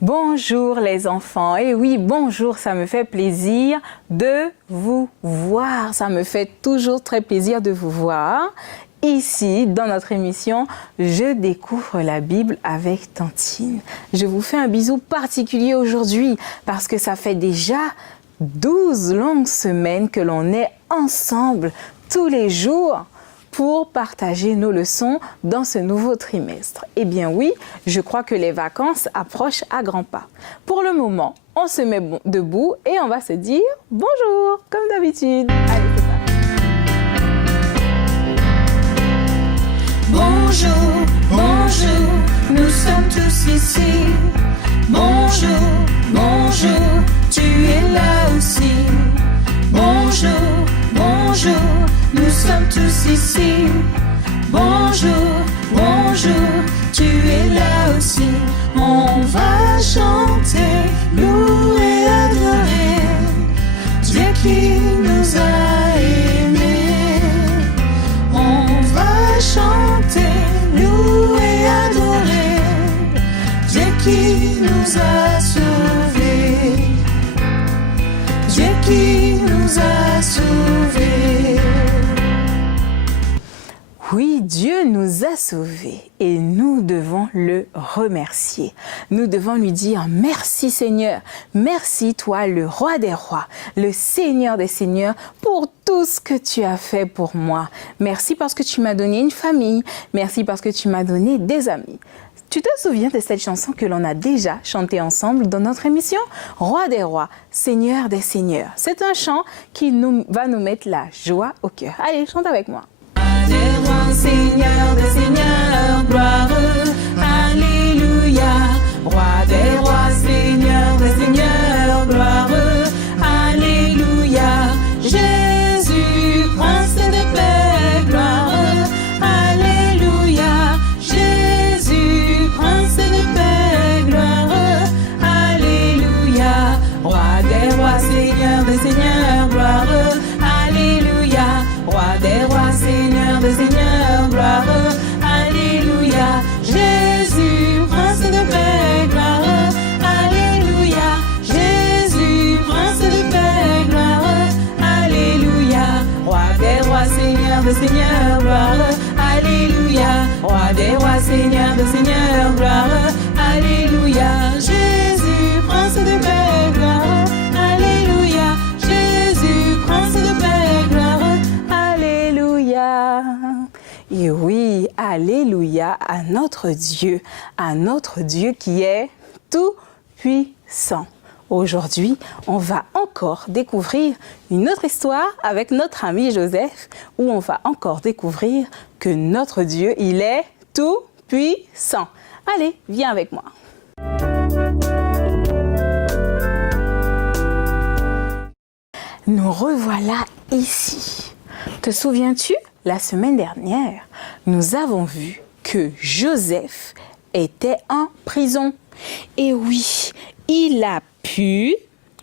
Bonjour les enfants, et oui bonjour, ça me fait plaisir de vous voir, ça me fait toujours très plaisir de vous voir. Ici, dans notre émission, je découvre la Bible avec Tantine. Je vous fais un bisou particulier aujourd'hui parce que ça fait déjà 12 longues semaines que l'on est ensemble tous les jours pour partager nos leçons dans ce nouveau trimestre. Eh bien oui, je crois que les vacances approchent à grands pas. Pour le moment, on se met debout et on va se dire bonjour, comme d'habitude. Allez, c'est parti. Bonjour, bonjour, nous sommes tous ici. Bonjour, bonjour, tu es là aussi. Bonjour, bonjour, nous sommes tous ici. Bonjour, bonjour, tu es là aussi. On va chanter, louer, adorer Dieu qui nous a aimés. On va chanter, louer, adorer Dieu qui nous a sauvés. Dieu qui nous a sauvés. Oui, Dieu nous a sauvés et nous devons le remercier. Nous devons lui dire merci Seigneur, merci toi le roi des rois, le Seigneur des seigneurs pour tout ce que tu as fait pour moi. Merci parce que tu m'as donné une famille, merci parce que tu m'as donné des amis. Tu te souviens de cette chanson que l'on a déjà chantée ensemble dans notre émission Roi des rois, Seigneur des seigneurs. C'est un chant qui va nous mettre la joie au cœur. Allez, chante avec moi. Des rois, Seigneur des seigneurs, gloire, alléluia. Roi des rois, Seigneur des seigneurs, gloire, alléluia. Jésus, prince de paix, gloire, alléluia. Jésus, prince de paix, gloire, alléluia. Roi des rois, Seigneur des seigneurs, gloire, alléluia. Roi des rois, Seigneur des seigneurs, gloire, alléluia. Jésus, prince de paix, gloire, alléluia. Jésus, prince de paix, gloire, alléluia. Roi des rois, Seigneur des seigneurs, gloire, alléluia. Roi des rois, Seigneur des seigneurs, gloire, alléluia. Jésus, prince de paix, gloire, alléluia. Jésus, prince de paix, gloire, Alléluia. Et oui, alléluia à notre Dieu qui est tout puissant. Aujourd'hui, on va encore découvrir une autre histoire avec notre ami Joseph, où on va encore découvrir que notre Dieu, il est tout puissant. Allez, viens avec moi. Nous revoilà ici. Te souviens-tu, la semaine dernière, nous avons vu que Joseph était en prison. Et oui, il a pu,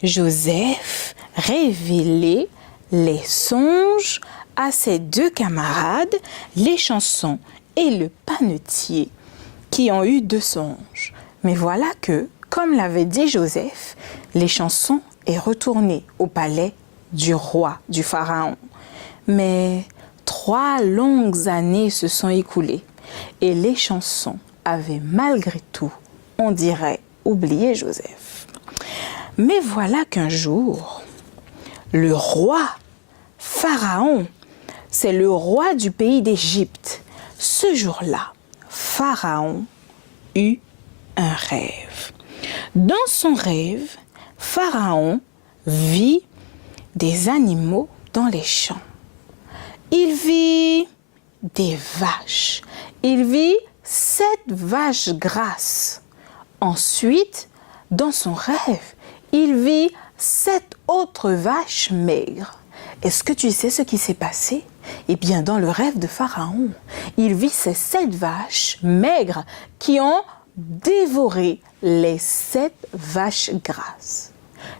Joseph, révéler les songes à ses deux camarades, les chansons et le panetier, qui ont eu deux songes. Mais voilà que, comme l'avait dit Joseph, les chansons est retourné au palais du roi, du pharaon. Mais 3 longues années se sont écoulées et les chansons avaient malgré tout, on dirait, oublié Joseph. Mais voilà qu'un jour, le roi Pharaon, c'est le roi du pays d'Égypte. Ce jour-là, Pharaon eut un rêve. Dans son rêve, Pharaon vit des animaux dans les champs. Il vit des vaches. Il vit 7 vaches grasses. Ensuite, dans son rêve, il vit 7 autres vaches maigres. Est-ce que tu sais ce qui s'est passé? Eh bien, dans le rêve de Pharaon, il vit ces 7 vaches maigres qui ont dévoré les 7 vaches grasses.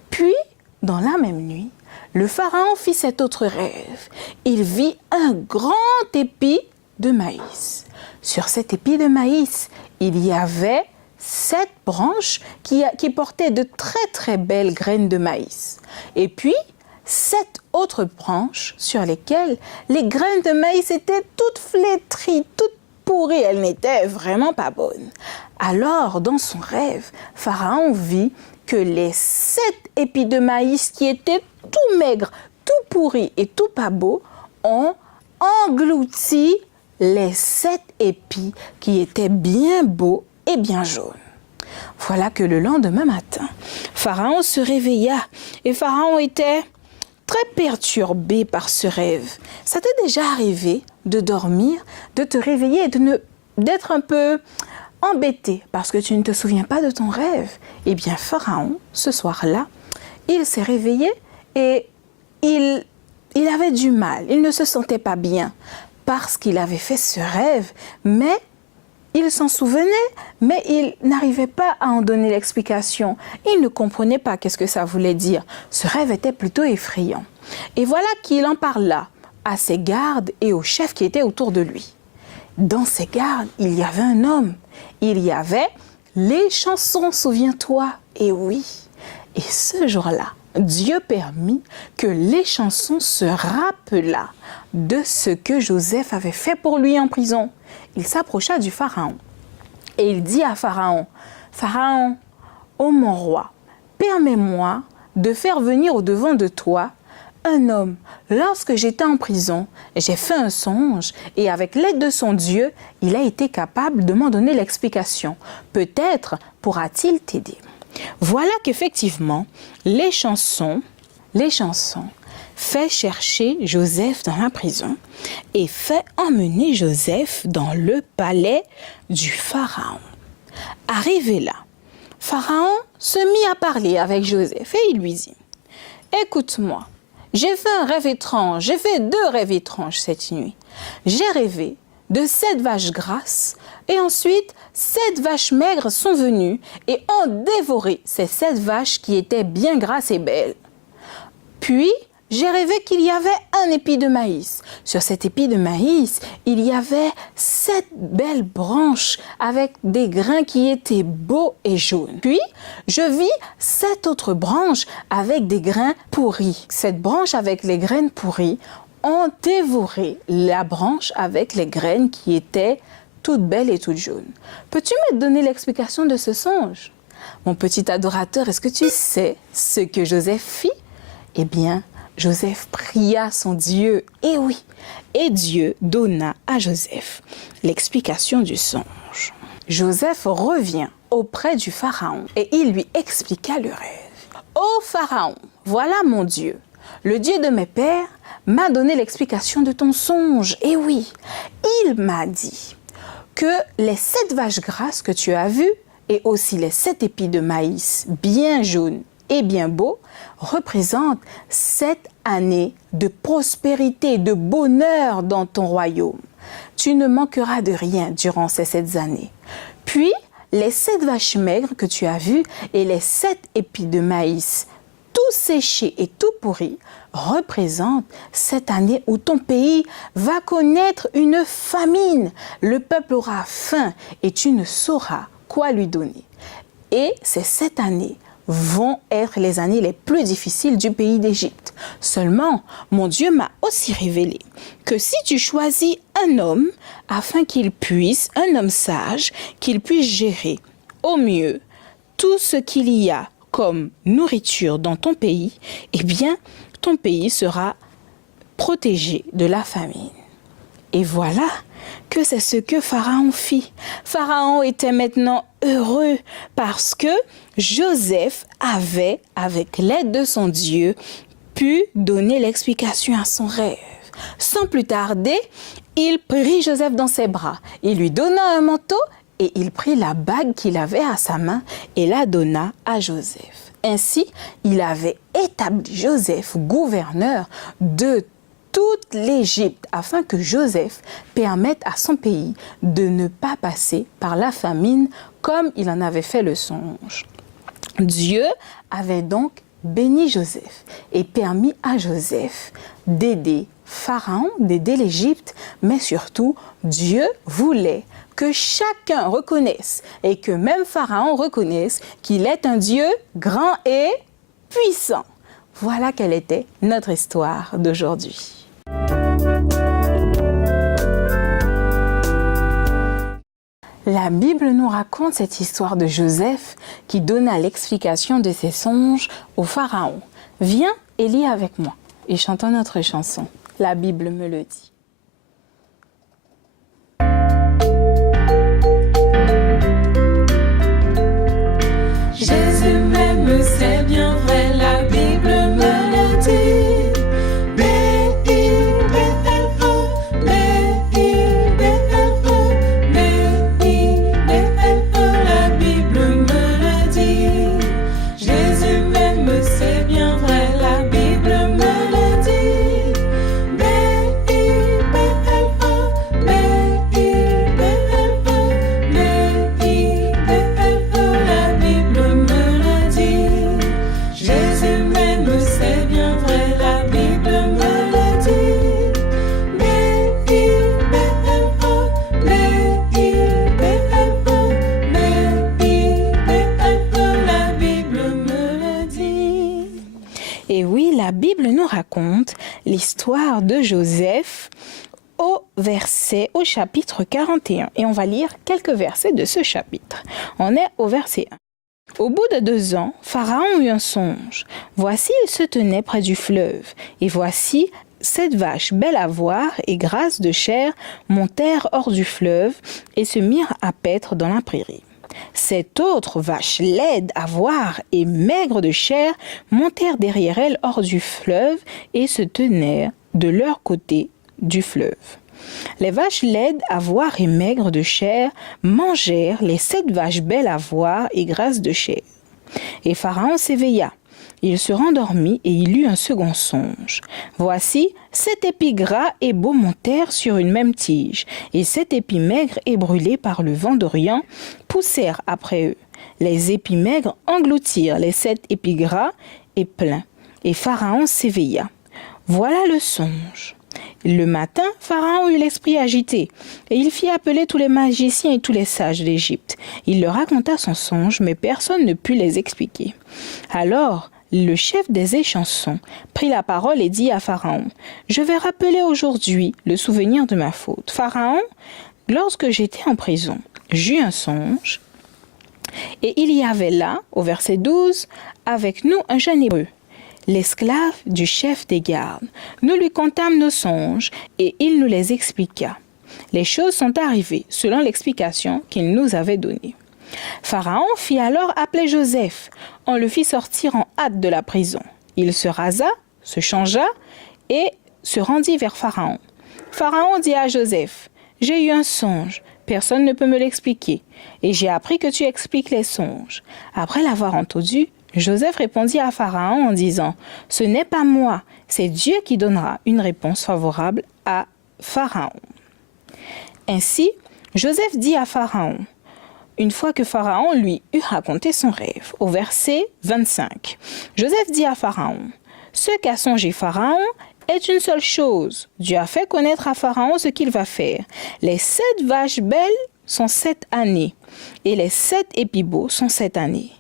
Puis, dans la même nuit, le pharaon fit cet autre rêve. Il vit un grand épi de maïs. Sur cet épi de maïs, il y avait 7 branches qui portaient de très très belles graines de maïs. Et puis, 7 autres branches sur lesquelles les graines de maïs étaient toutes flétries, toutes pourries. Elles n'étaient vraiment pas bonnes. Alors, dans son rêve, Pharaon vit que les 7 épis de maïs qui étaient tout maigres, tout pourris et tout pas beaux ont englouti les 7 épis qui étaient bien beaux et bien jaunes. Voilà que le lendemain matin, Pharaon se réveilla et Pharaon était très perturbé par ce rêve. Ça t'est déjà arrivé de dormir, de te réveiller et d'être un peu embêté parce que tu ne te souviens pas de ton rêve? Eh bien, Pharaon, ce soir-là, il s'est réveillé et il avait du mal. Il ne se sentait pas bien parce qu'il avait fait ce rêve, mais il s'en souvenait, mais il n'arrivait pas à en donner l'explication. Il ne comprenait pas qu'est-ce que ça voulait dire. Ce rêve était plutôt effrayant. Et voilà qu'il en parla à ses gardes et aux chefs qui étaient autour de lui. Dans ses gardes, il y avait un homme. Il y avait les chansons, souviens-toi. Et oui, et ce jour-là, Dieu permit que les chansons se rappelât de ce que Joseph avait fait pour lui en prison. Il s'approcha du Pharaon et il dit à Pharaon, « Pharaon, ô mon roi, permets-moi de faire venir au-devant de toi un homme. Lorsque j'étais en prison, j'ai fait un songe et avec l'aide de son Dieu, il a été capable de m'en donner l'explication. Peut-être pourra-t-il t'aider. » Voilà qu'effectivement, les chansons fait chercher Joseph dans la prison et fait emmener Joseph dans le palais du Pharaon. Arrivé là, Pharaon se mit à parler avec Joseph et il lui dit « Écoute-moi, j'ai fait un rêve étrange, j'ai fait 2 rêves étranges cette nuit. J'ai rêvé de 7 vaches grasses et ensuite 7 vaches maigres sont venues et ont dévoré ces 7 vaches qui étaient bien grasses et belles. Puis, j'ai rêvé qu'il y avait un épi de maïs. Sur cet épi de maïs, il y avait 7 belles branches avec des grains qui étaient beaux et jaunes. Puis, je vis 7 autres branches avec des grains pourris. Cette branche avec les graines pourries ont dévoré la branche avec les graines qui étaient toutes belles et toutes jaunes. Peux-tu me donner l'explication de ce songe? Mon petit adorateur, est-ce que tu sais ce que Joseph fit? Eh bien, Joseph pria son Dieu, et oui, et Dieu donna à Joseph l'explication du songe. Joseph revient auprès du Pharaon et il lui expliqua le rêve. « Ô Pharaon, voilà mon Dieu, le Dieu de mes pères m'a donné l'explication de ton songe. Et oui, il m'a dit que les 7 vaches grasses que tu as vues et aussi les 7 épis de maïs bien jaunes et bien beaux représentent 7 années de prospérité, de bonheur dans ton royaume. Tu ne manqueras de rien durant ces 7 années. Puis, les 7 vaches maigres que tu as vues et les 7 épis de maïs tout séchés et tout pourris représentent cette année où ton pays va connaître une famine. Le peuple aura faim et tu ne sauras quoi lui donner. Et ces 7 années vont être les années les plus difficiles du pays d'Égypte. Seulement, mon Dieu m'a aussi révélé que si tu choisis un homme afin un homme sage, qu'il puisse gérer au mieux tout ce qu'il y a comme nourriture dans ton pays, eh bien, ton pays sera protégé de la famine. Et voilà que c'est ce que Pharaon fit. Pharaon était maintenant heureux parce que Joseph avait, avec l'aide de son Dieu, pu donner l'explication à son rêve. Sans plus tarder, il prit Joseph dans ses bras. Il lui donna un manteau et il prit la bague qu'il avait à sa main et la donna à Joseph. Ainsi, il avait établi Joseph gouverneur de toute l'Égypte afin que Joseph permette à son pays de ne pas passer par la famine comme il en avait fait le songe. Dieu avait donc béni Joseph et permis à Joseph d'aider Pharaon, d'aider l'Égypte, mais surtout Dieu voulait que chacun reconnaisse et que même Pharaon reconnaisse qu'il est un Dieu grand et puissant. Voilà quelle était notre histoire d'aujourd'hui. La Bible nous raconte cette histoire de Joseph qui donna l'explication de ses songes au Pharaon. Viens et lis avec moi et chantons notre chanson. La Bible me le dit. Jésus m'aime, c'est bien vrai, la Bible me le dit. La Bible me le dit. Jésus m'aime, c'est bien vrai, la Bible me le dit. La Bible me le dit. Jésus m'aime, c'est bien vrai, la Bible me le dit. La Bible me le dit. Et oui, la Bible nous raconte l'histoire de Joseph au chapitre 41. Et on va lire quelques versets de ce chapitre. On est au verset 1. Au bout de 2 ans, Pharaon eut un songe. Voici, il se tenait près du fleuve. Et voici, 7 vaches belles à voir et grasses de chair montèrent hors du fleuve et se mirent à paître dans la prairie. 7 autres vaches laides à voir et maigres de chair montèrent derrière elles hors du fleuve et se tenèrent de leur côté du fleuve. Les vaches laides à voir et maigres de chair mangèrent les 7 vaches belles à voir et grasses de chair. Et Pharaon s'éveilla. Il se rendormit et il eut un second songe. Voici, 7 épis gras et beaux montèrent sur une même tige, et 7 épis maigres et brûlés par le vent d'Orient poussèrent après eux. Les épis maigres engloutirent les 7 épis gras et pleins, et Pharaon s'éveilla. Voilà le songe. Le matin, Pharaon eut l'esprit agité, et il fit appeler tous les magiciens et tous les sages d'Égypte. Il leur raconta son songe, mais personne ne put les expliquer. Alors, le chef des échansons prit la parole et dit à Pharaon, « Je vais rappeler aujourd'hui le souvenir de ma faute. Pharaon, lorsque j'étais en prison, j'eus un songe, et il y avait là, au verset 12, avec nous un jeune hébreu, l'esclave du chef des gardes. Nous lui contâmes nos songes et il nous les expliqua. Les choses sont arrivées selon l'explication qu'il nous avait donnée. Pharaon fit alors appeler Joseph. On le fit sortir en hâte de la prison. Il se rasa, se changea et se rendit vers Pharaon. Pharaon dit à Joseph, « J'ai eu un songe, personne ne peut me l'expliquer, et j'ai appris que tu expliques les songes. » Après l'avoir entendu, Joseph répondit à Pharaon en disant, « Ce n'est pas moi, c'est Dieu qui donnera une réponse favorable à Pharaon. » Ainsi, Joseph dit à Pharaon, une fois que Pharaon lui eut raconté son rêve, au verset 25, Joseph dit à Pharaon, « Ce qu'a songé Pharaon est une seule chose. Dieu a fait connaître à Pharaon ce qu'il va faire. Les 7 vaches belles sont 7 années, et les 7 épis beaux sont 7 années.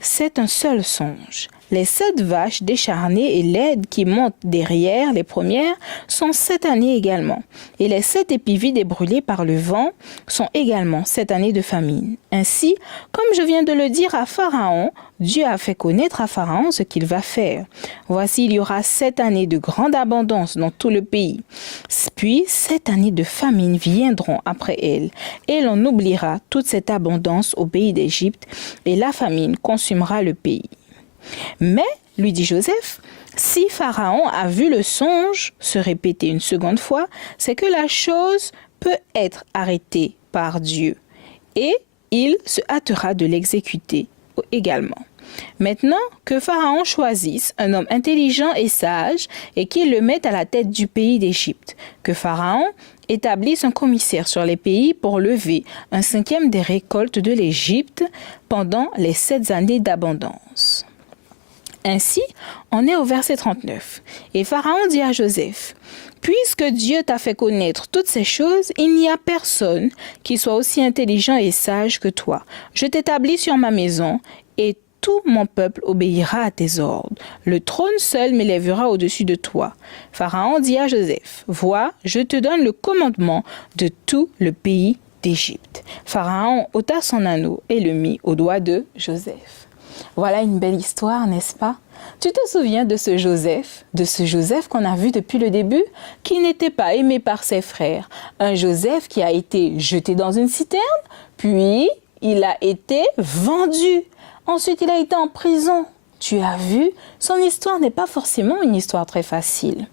C'est un seul songe. Les 7 vaches décharnées et laides qui montent derrière les premières sont 7 années également. Et les 7 épis vides et brûlés par le vent sont également 7 années de famine. Ainsi, comme je viens de le dire à Pharaon, Dieu a fait connaître à Pharaon ce qu'il va faire. Voici, il y aura 7 années de grande abondance dans tout le pays. Puis 7 années de famine viendront après elles. Et l'on oubliera toute cette abondance au pays d'Égypte, et la famine consumera le pays. Mais, lui dit Joseph, si Pharaon a vu le songe se répéter une seconde fois, c'est que la chose peut être arrêtée par Dieu, et il se hâtera de l'exécuter également. Maintenant, que Pharaon choisisse un homme intelligent et sage et qu'il le mette à la tête du pays d'Égypte. Que Pharaon établisse un commissaire sur les pays pour lever un 5e des récoltes de l'Égypte pendant les 7 années d'abondance. Ainsi, on est au verset 39. Et Pharaon dit à Joseph, « Puisque Dieu t'a fait connaître toutes ces choses, il n'y a personne qui soit aussi intelligent et sage que toi. Je t'établis sur ma maison et tout mon peuple obéira à tes ordres. Le trône seul m'élèvera au-dessus de toi. » Pharaon dit à Joseph, « Vois, je te donne le commandement de tout le pays d'Égypte. » Pharaon ôta son anneau et le mit au doigt de Joseph. Voilà une belle histoire, n'est-ce pas? Tu te souviens de ce Joseph qu'on a vu depuis le début, qui n'était pas aimé par ses frères. Un Joseph qui a été jeté dans une citerne, puis il a été vendu. Ensuite, il a été en prison. Tu as vu, son histoire n'est pas forcément une histoire très facile.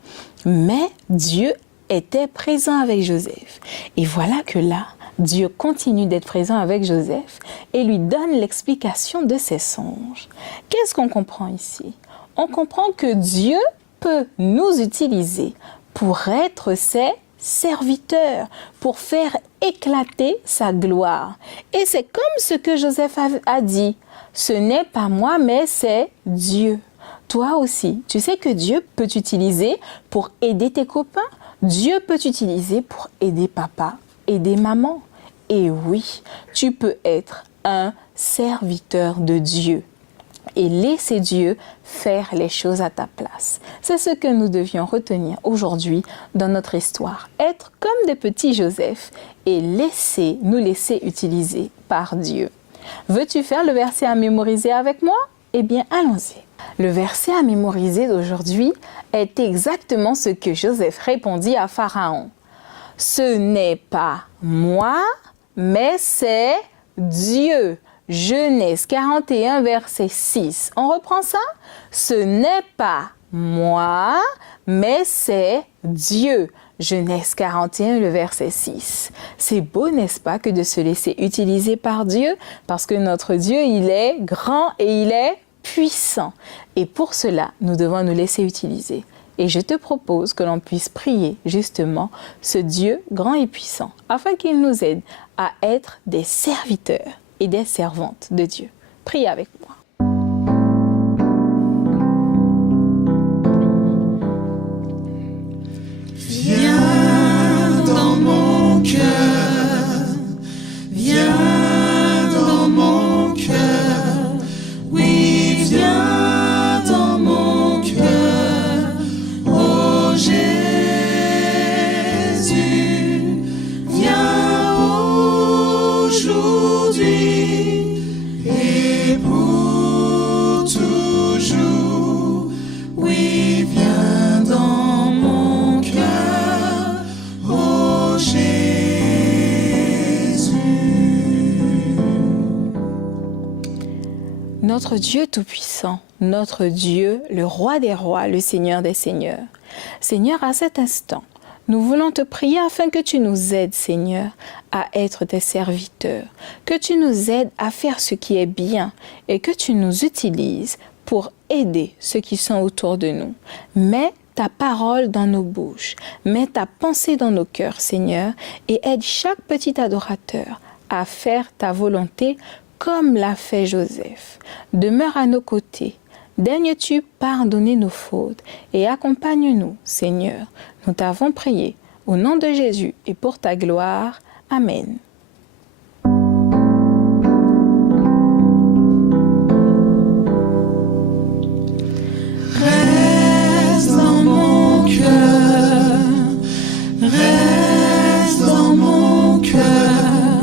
Mais Dieu était présent avec Joseph. Et voilà que là, Dieu continue d'être présent avec Joseph et lui donne l'explication de ses songes. Qu'est-ce qu'on comprend ici? On comprend que Dieu peut nous utiliser pour être ses serviteurs, pour faire éclater sa gloire. Et c'est comme ce que Joseph a dit. Ce n'est pas moi, mais c'est Dieu. Toi aussi, tu sais que Dieu peut t'utiliser pour aider tes copains. Dieu peut t'utiliser pour aider papa, aider maman. Et oui, tu peux être un serviteur de Dieu et laisser Dieu faire les choses à ta place. C'est ce que nous devions retenir aujourd'hui dans notre histoire. Être comme des petits Joseph et nous laisser utiliser par Dieu. Veux-tu faire le verset à mémoriser avec moi? Eh bien, allons-y. Le verset à mémoriser d'aujourd'hui est exactement ce que Joseph répondit à Pharaon. « Ce n'est pas moi, mais c'est Dieu. » Genèse 41, verset 6. On reprend ça? Ce n'est pas moi, mais c'est Dieu. Genèse 41, le verset 6. C'est beau, n'est-ce pas, que de se laisser utiliser par Dieu, parce que notre Dieu, il est grand et il est puissant. Et pour cela, nous devons nous laisser utiliser. Et je te propose que l'on puisse prier justement ce Dieu grand et puissant, afin qu'il nous aide à être des serviteurs et des servantes de Dieu. Prie avec moi. Viens dans mon cœur, viens dans mon cœur, oui, viens dans mon cœur, oh Jésus, viens aujourd'hui et pour toujours, oui, viens dans mon cœur, oh Jésus. Notre Dieu Tout-Puissant, notre Dieu, le Roi des Rois, le Seigneur des Seigneurs. Seigneur, à cet instant, nous voulons te prier afin que tu nous aides, Seigneur, à être tes serviteurs, que tu nous aides à faire ce qui est bien et que tu nous utilises pour aider ceux qui sont autour de nous. Mets ta parole dans nos bouches, mets ta pensée dans nos cœurs, Seigneur, et aide chaque petit adorateur à faire ta volonté comme l'a fait Joseph. Demeure à nos côtés. Daignes-tu pardonner nos fautes et accompagne-nous, Seigneur. Nous t'avons prié au nom de Jésus et pour ta gloire. Amen. Reste dans mon cœur, reste dans mon cœur,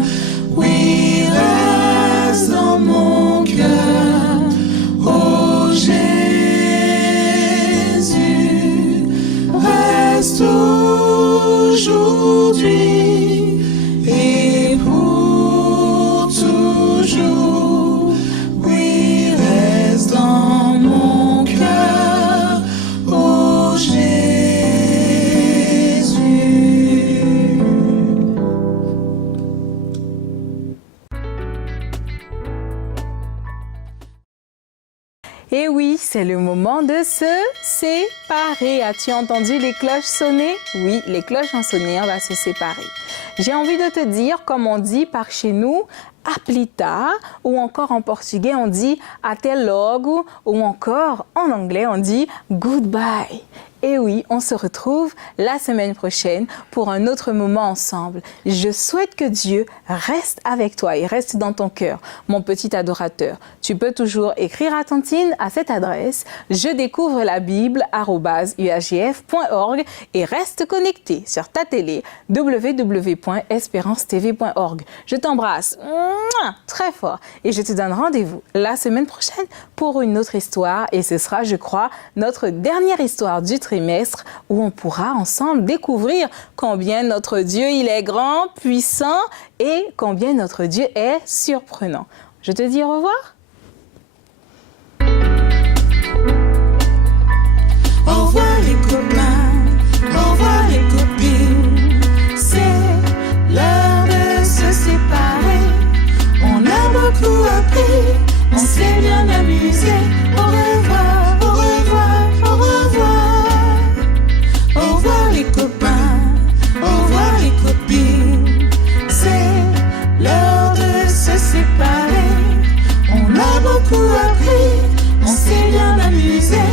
oui, reste dans mon cœur, oh Jésus, reste aujourd'hui et Et oui, c'est le moment de se séparer. As-tu entendu les cloches sonner? Oui, les cloches ont sonné, on va se séparer. J'ai envie de te dire, comme on dit par chez nous, à plus tard, ou encore en portugais, on dit até logo, ou encore en anglais, on dit goodbye. Et oui, on se retrouve la semaine prochaine pour un autre moment ensemble. Je souhaite que Dieu reste avec toi et reste dans ton cœur, mon petit adorateur. Tu peux toujours écrire à Tantine à cette adresse je découvre la Bible @uagf.org et reste connecté sur ta télé www.esperancetv.org. Je t'embrasse très fort et je te donne rendez-vous la semaine prochaine pour une autre histoire et ce sera, je crois, notre dernière histoire du trimestre où on pourra ensemble découvrir combien notre Dieu il est grand, puissant et combien notre Dieu est surprenant. Je te dis au revoir. Au revoir les copains, au revoir les copines, c'est l'heure de se séparer. On a beaucoup appris, on s'est bien amusé. Au revoir, au revoir, au revoir. Au revoir les copains, au revoir les copines, c'est l'heure de se séparer. On a beaucoup appris, on s'est bien amusé.